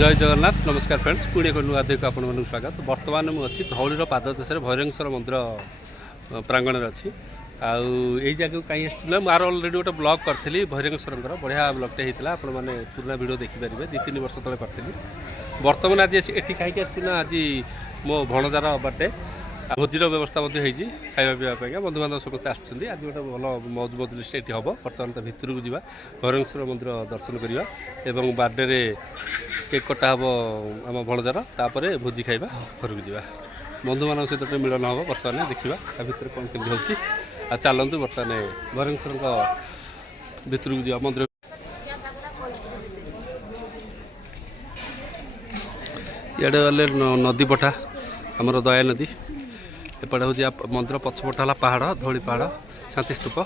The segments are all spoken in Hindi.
जय जगन्नाथ नमस्कार फ्रेंड्स पुणी एक नुआ देख आपण मन स्वागत। बर्तमान मुझे धौलीर पाददेश भैरवेश्वर मंदिर प्रांगण अच्छी आई जगह कहीं आसाला मार अलरेडी गोटे ब्लॉग करी भैरवेश्वर बढ़िया ब्लॉगटे होता आप पुराना वीडियो देखिपारे 2-3 वर्ष तले करी। बर्तमान आज ये कहीं आसना आज मो भणजार बर्थडे भोजीर व्यवस्था खाଇବା पीवा बंधु बांधव समस्त आसछन्ती। आज गोटे भल मौज मजलिस ये हम बर्तमान तो भितर को जावा भैरवेश्वर मंदिर दर्शन करवा एवं बर्थडे केक कटा हम आम भणजार तापर भोजी खाଇବା घर को जावा बंधु मान सहित मिलन हम बर्तमान देखा भितर कौन केमती होची चलतु बर्तमान भैरवेश्वर भितर को जावा मंदिर। इे गले नदी पठा आमर दया नदी एपटे हूँ मंदिर पछपट है पहाड़ धौली पहाड़ शांति स्तूप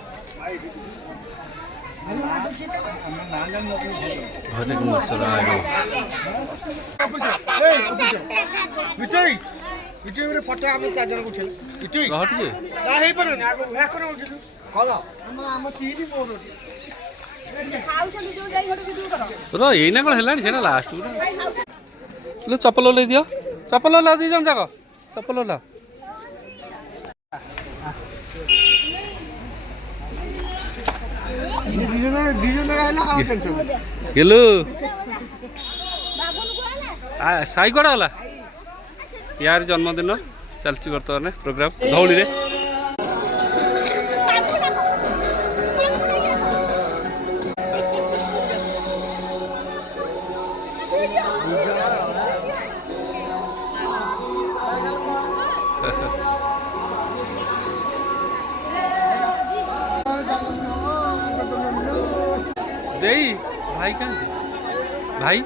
यही कौन है लास्ट चपल ओल्लै दियो चपल ओल्ला दी जन जाक चपल ओल्ला गेलु साई कड़ा गला यार जन्मदिन चलती बर्तमान प्रोग्राम धौली रे। देई भाई कहाँ भाई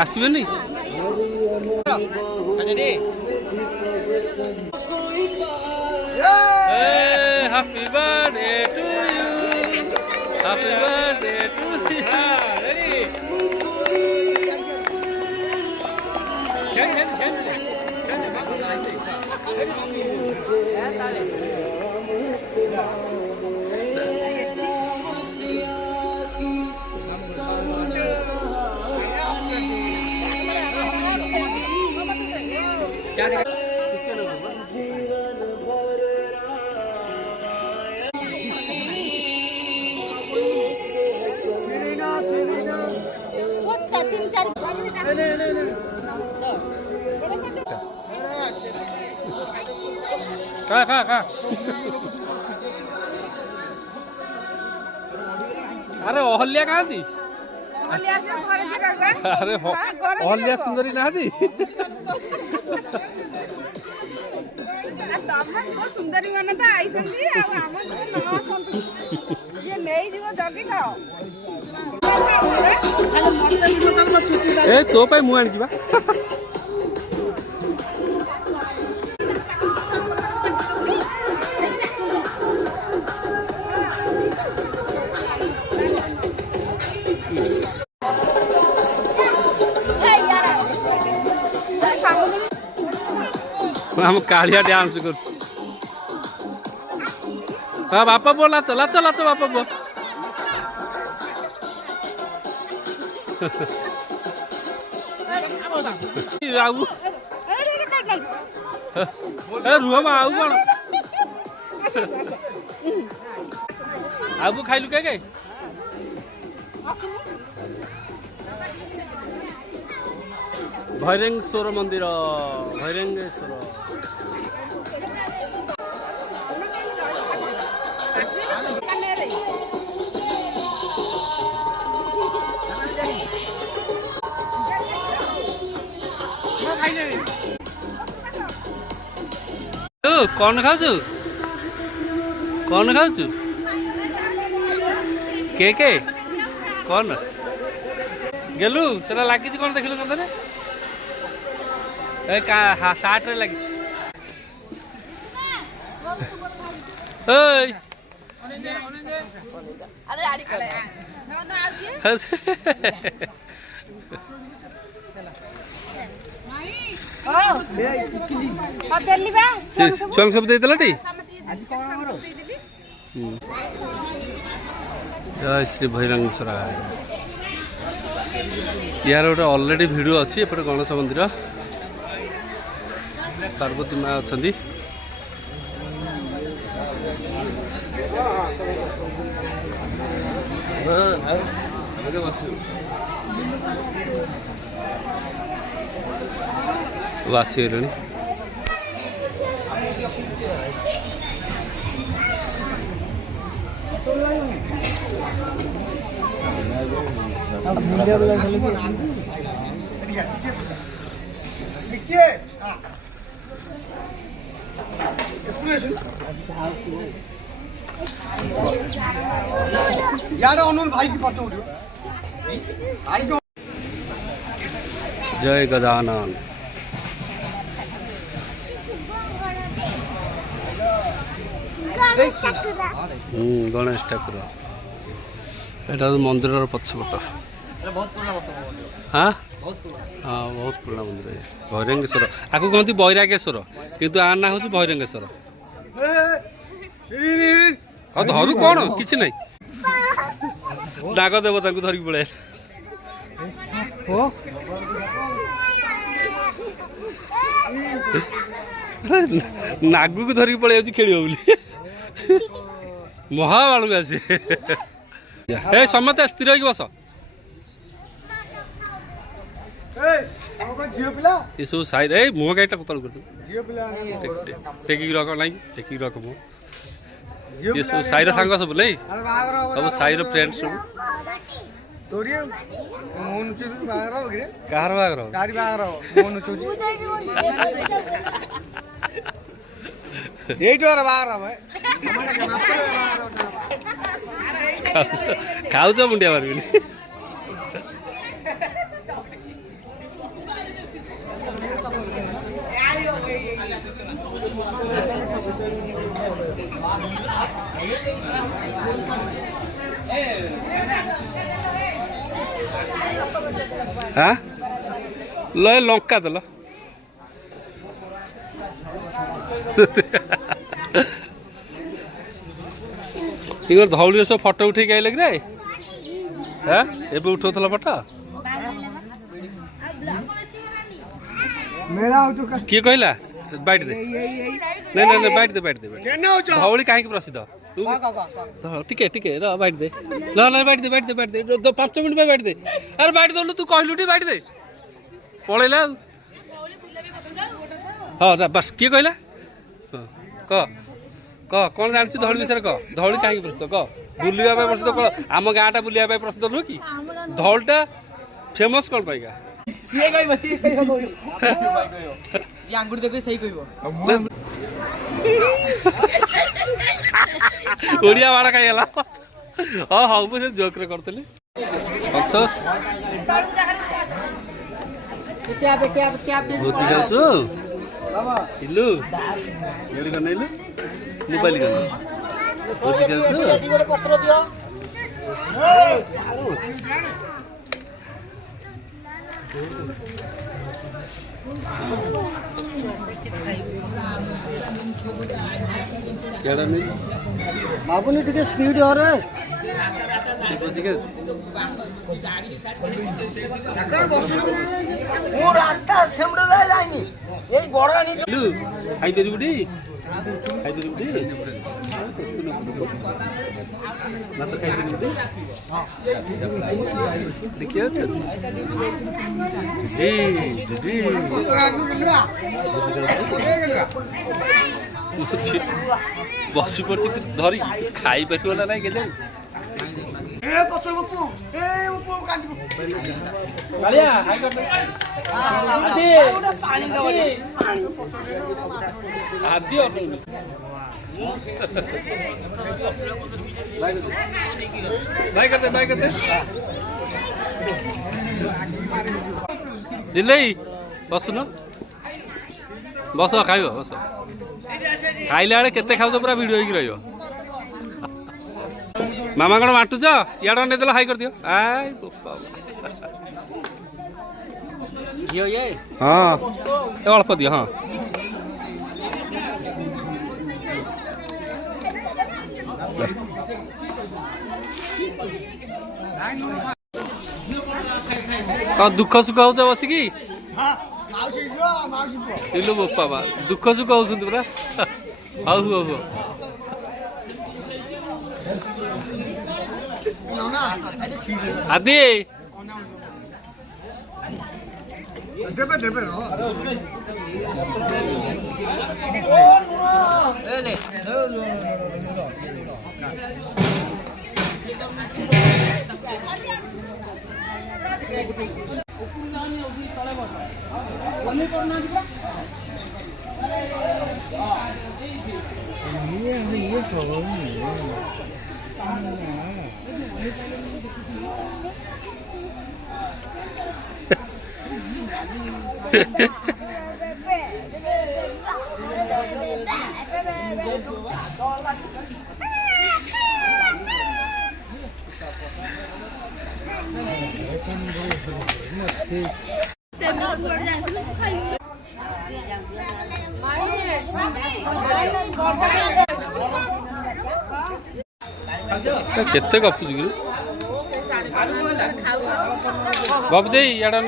आसबेनी happy birthday to you happy birthday to का अरे अहल्या कहाँ थी अरे अहल्या सुंदरी ना थी सुंदरी माने तो आइसंती आ हमर न संतु ये नहीं जीव जगी खाओ ए तो पाई मु आनी जीवा हम कालिया डांस कर हाँ बापा बोला चला चला तो बापा बोल आऊ रुह आऊ कौन आऊ खाइलु के भैरवेश्वर मंदिर भैरवेश्वर कौन खाऊ कौन खाऊ के कौन गेलु सेटा लगी कौन देखिल कौन सार्ट रे लगी छुआ सब दे जय श्री भैरवेश्वर। यार गोटे अलरेडी भिडियो अच्छी एपटे गणेश मंदिर पार्वती माँ अच्छा सब आसीगले भाई की फोटो जय गजानन गणेश ठाकुर एटा मंदिर पछपट हाँ हाँ बहुत पुराना मंदिर है भैरंगेश्वर आपको कहते बैरागेश्वर किंतु आ ना हूँ भैरंगेश्वर हाँ धरू कौन किसी ना नाग देवता को धरिक पड़े नागू को धरिक पड़े खेल बोली महाबालू आसी ए समते स्थिर हो बस ये सब साइड ए मुह कईटा कतल कर टेकिक रख ना टेकिक रख मुह ये सब साइर सांग सब ले सब साइर फ्रेंड्स सब कहार बागर खाऊ मुंडिया मार हाँ ल लंका दल धौली सब फटो उठे आइले कि हाँ एबे उठाउला फटो किए कहला बैठ दे नहीं नहीं बैठ दे धौली कहीं प्रसिद्ध टिके टिके र बैठ दे ल बैठ दे 5 मिनट में बैठ दे अरे बैठ दलु तू कहलु टी बैठ दे पळैला हाँ बस किए कहला कह कौन जानछु धौली विषय कह धौली कहीं प्रसिद्ध कह बुलिया प्रसिद्ध कह आम गाँटा बुलिया प्रसिद्ध नुह कि धौलटा फेमस कौन पाइगा आंगुर देखे सही कहब ओडिया वाला खाईगला हाँ हाँ मुझे जोक्रे करतली संतोष भोजी खाऊ इलु एडी करना इलु मोबाइल करना भोजी खाऊ केड़ा नहीं बाबू ने टिके स्पीड हो रे मो रास्ता सेमडे जाइनी एई बड़ानी खाई परिबुटी खाई परिबुटी ना तो खाई परिबुटी देखियो छ डी बसी पड़ती धरी खाई पार ना ना के करते दिल्ली बसुन बस खाइब बस खाइला बेले केते खाऊ पूरा भिडियो होगी रही मामा कौन बांटुच इड नहीं हाई कर दियो हाँ अल्प दियो हाँ କ'ଣ ଦୁଃଖ ସୁଖ ହେଉଛ ବସିକି? ଇଲୁ ବୋପା ମା ଦୁଃଖ ସୁଖ ହେଉଛନ୍ତି ପୁରା। ହଉ ହଉ ହଉ ଆଦି ଦେବେ ଦେବେ କେତେ ଗପୁଛୁ କି ଗପ ଦେଇ ଇଆଡେ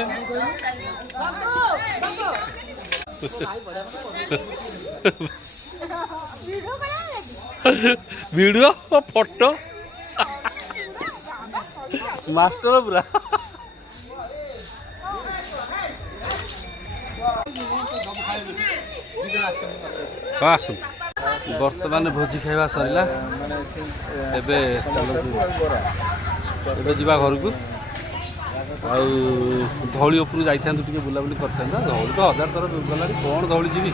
ଭିଡ଼ିଓ ଫଟୋ ମାଷ୍ଟର ପୁରା। ହଁ ଆସନ୍ତୁ। ବର୍ତ୍ତମାନ ଭୋଜି ଖାଇବା ସରିଲା। ଏବେ ଚାଲନ୍ତୁ ଏବେ ଯିବା ଘରକୁ। ଆଉ ଧଉଳି ଉପରୁ ଯାଇଥାନ୍ତୁ ଟିକେ ବୁଲାବୁଲି କରିଥାନ୍ତା। ଧଉଳି ତ ହଜାର ଥର ଗଲାଣି, କ'ଣ ଧଉଳି ଯିବି।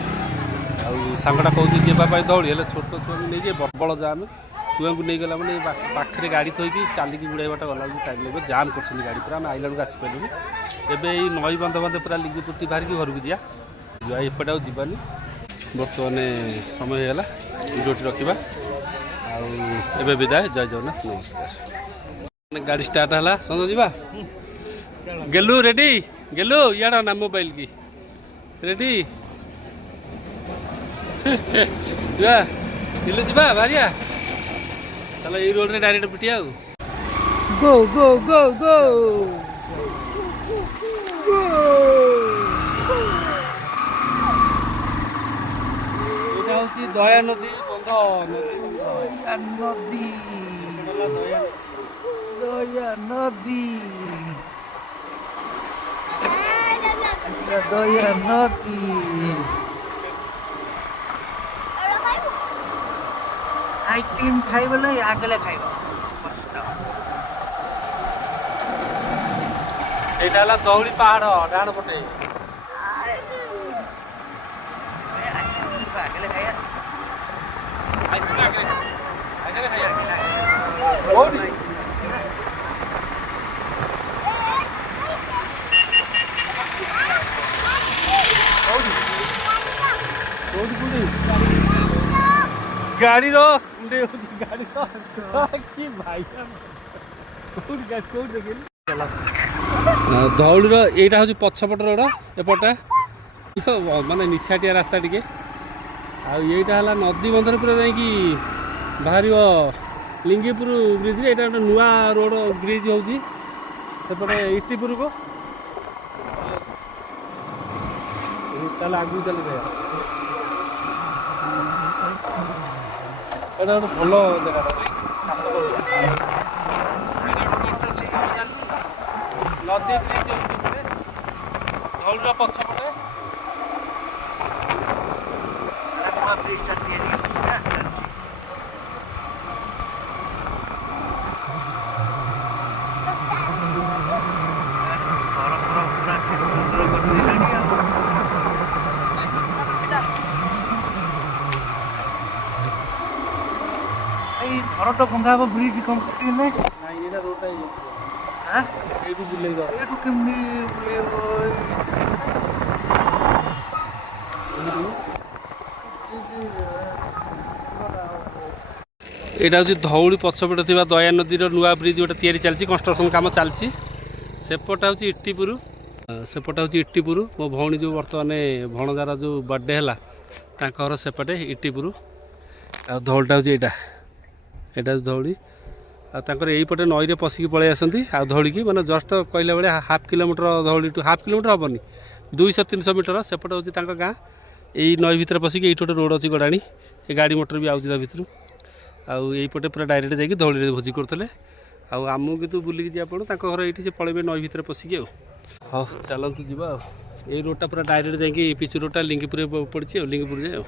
ଆଉ ସାଙ୍ଗଟା କହୁଛି ଯିବା ପାଇଁ ଧଉଳି, ହେଲେ ଛୋଟ ଛୁଆଙ୍କୁ ନେଇକି ପ୍ରବଳ ଜାମ୍। ଛୁଆଙ୍କୁ ନେଇଗଲା ମାନେ ପାଖରେ ଗାଡ଼ି ଥୋଇକି ଚାଲିକି ବୁଢ଼ାଇ ବାଟ ଗଲାବେଳକୁ ଟାଇମ୍ ଲାଗିବ। ଜାମ୍ କରୁଛନ୍ତି ଗାଡ଼ି ପୁରା। ଆମେ ଆଇଲା ବେଳକୁ ଆସିପାରିଲୁନି। ଏବେ ଏଇ ନଈ ବନ୍ଧ ପୁରା ଲିଙ୍ଗିପୁଟି ବାହାରିକି ଘରକୁ ଯିବା। ଏପଟେ ଆଉ ଯିବାନି। ବର୍ତ୍ତମାନ ସମୟ ହେଇଗଲା, ଭିଡ଼ିଓଟି ରଖିବା। ଆଉ ଏବେ ବିଦାୟ। ଜୟ ଜଗନ୍ନାଥ, ନମସ୍କାର। ଗାଡ଼ି ଷ୍ଟାର୍ଟ ହେଲା। ସଞ୍ଜ ଯିବା। ଗେଲୁ ରେଡ଼ି? ଗେଲୁ ଇଆଡ଼ ନା ମୋବାଇଲ କି ରେଡ଼ି? ଯିବା ଗେଲୁ ଯିବା ବାହାରିଆ। ତାହେଲେ ଏଇ ରୋଡ଼ରେ ଡାଇରେକ୍ଟ ପିଟିଆ ଆଉ। ଗୋ ଗୋ ଗୋ ଗୋ ଏଇଟା ହେଉଛି ଦୟା ନଦୀ ବନ୍ଧ। ନଦୀ ଦୟା ନଦୀ ଦୟା ନଦୀ। ଆଇସ୍କ୍ରିମ୍ ଖାଇବ ନା ଆଗଲେ ଖାଇବ? ଏଇଟା ହେଲା ଧଉଳି ପାହାଡ଼ ଡାହାଣ ପଟେ। ଆଗଲେ ଖାଇବା। ଆଇସ୍କ୍ରିମ୍ ଆଗରେ ଖାଇବା। କୋଉଠି? ଗାଡ଼ିର କି ଭାଇ ଧଉଳିର ଏଇଟା ହେଉଛି ପଛପଟ ରୋଡ଼। ଏପଟା ମାନେ ନିଛାଟିଆ ରାସ୍ତା ଟିକେ। ଆଉ ଏଇଟା ହେଲା ନଦୀ ବନ୍ଧରେ ପୁରା ଯାଇକି ବାହାରିବ ଲିଙ୍ଗିପୁର ବ୍ରିଜ୍। ଏଇଟା ଗୋଟେ ନୂଆ ରୋଡ଼ ବ୍ରିଜ୍ ହେଉଛି ସେପଟେ ଇଟିପୁରକୁ। ତାହେଲେ ଆଗକୁ ଚାଲି ଏଇଟା ଗୋଟେ ଭଲ ଜାଗାଟା। ନଦୀ ବ୍ରିଜ୍ ଧଉଳିର ପଛପଟେ। ଘର ତ ଭଙ୍ଗା ହବ, ବ୍ରିଜ କମ୍ପ୍ଲିଟ ହେଲେ ନାଇଁ ଏଇଟା ରୋଡ଼ଟା ଏଇଠୁ ବୁଲେଇ ଦେବ। ଏଇଠୁ କେମିତି ବୁଲେଇବ? ଏଇଟା ହେଉଛି ଧଉଳି ପଛପଟେ ଥିବା ଦୟା ନଦୀର ନୂଆ ବ୍ରିଜ୍ ଗୋଟେ ତିଆରି ଚାଲିଛି, କନଷ୍ଟ୍ରକ୍ସନ୍ କାମ ଚାଲିଛି। ସେପଟ ହେଉଛି ଇଟିପୁର। ସେପଟ ହେଉଛି ଇଟିପୁର। ମୋ ଭଉଣୀ ଯେଉଁ ବର୍ତ୍ତମାନ ଭଣଜାର ଯେଉଁ ବାର୍ଥଡେ ହେଲା ତାଙ୍କ ଘର ସେପଟେ ଇଟିପୁର। ଆଉ ଧଉଳିଟା ହେଉଛି ଏଇଟା। ଏଇଟା ହେଉଛି ଧଉଳି। ଆଉ ତାଙ୍କର ଏଇପଟେ ନଈରେ ପଶିକି ପଳେଇ ଆସନ୍ତି ଆଉ ଧଉଳିକି ମାନେ ଜଷ୍ଟ କହିଲା ବେଳେ ହାଫ୍ କିଲୋମିଟର ଧଉଳିଠୁ ହାଫ୍ କିଲୋମିଟର ହେବନି 200-300 ମିଟର ସେପଟେ ହେଉଛି ତାଙ୍କ ଗାଁ। ଏଇ ନଈ ଭିତରେ ପଶିକି ଏଇଠି ଗୋଟେ ରୋଡ଼ ଅଛି ଗଡ଼ାଣି ଏ ଗାଡ଼ି ମଟର ବି ଆଉଛି ତା ଭିତରୁ ଆଉ ଏଇପଟେ ପୁରା ଡାଇରେକ୍ଟ ଯାଇକି ଧଉଳିରେ ଭୋଜି କରୁଥିଲେ। ଆଉ ଆମକୁ କିନ୍ତୁ ବୁଲିକି ଯିବା ପଡ଼ୁ ତାଙ୍କ ଘର ଏଇଠି ସେ ପଳେଇବେ ନଈ ଭିତରେ ପଶିକି ଆଉ। ହଉ ଚାଲନ୍ତୁ ଯିବା ଆଉ। ଏଇ ରୋଡ଼ଟା ପୁରା ଡାଇରେକ୍ଟ ଯାଇକି ପିଚୁ ରୋଡ଼ଟା ଲିଙ୍ଗିପୁର ପଡ଼ିଛି ଆଉ ଲିଙ୍ଗିପୁର ଯାଏ ଆଉ।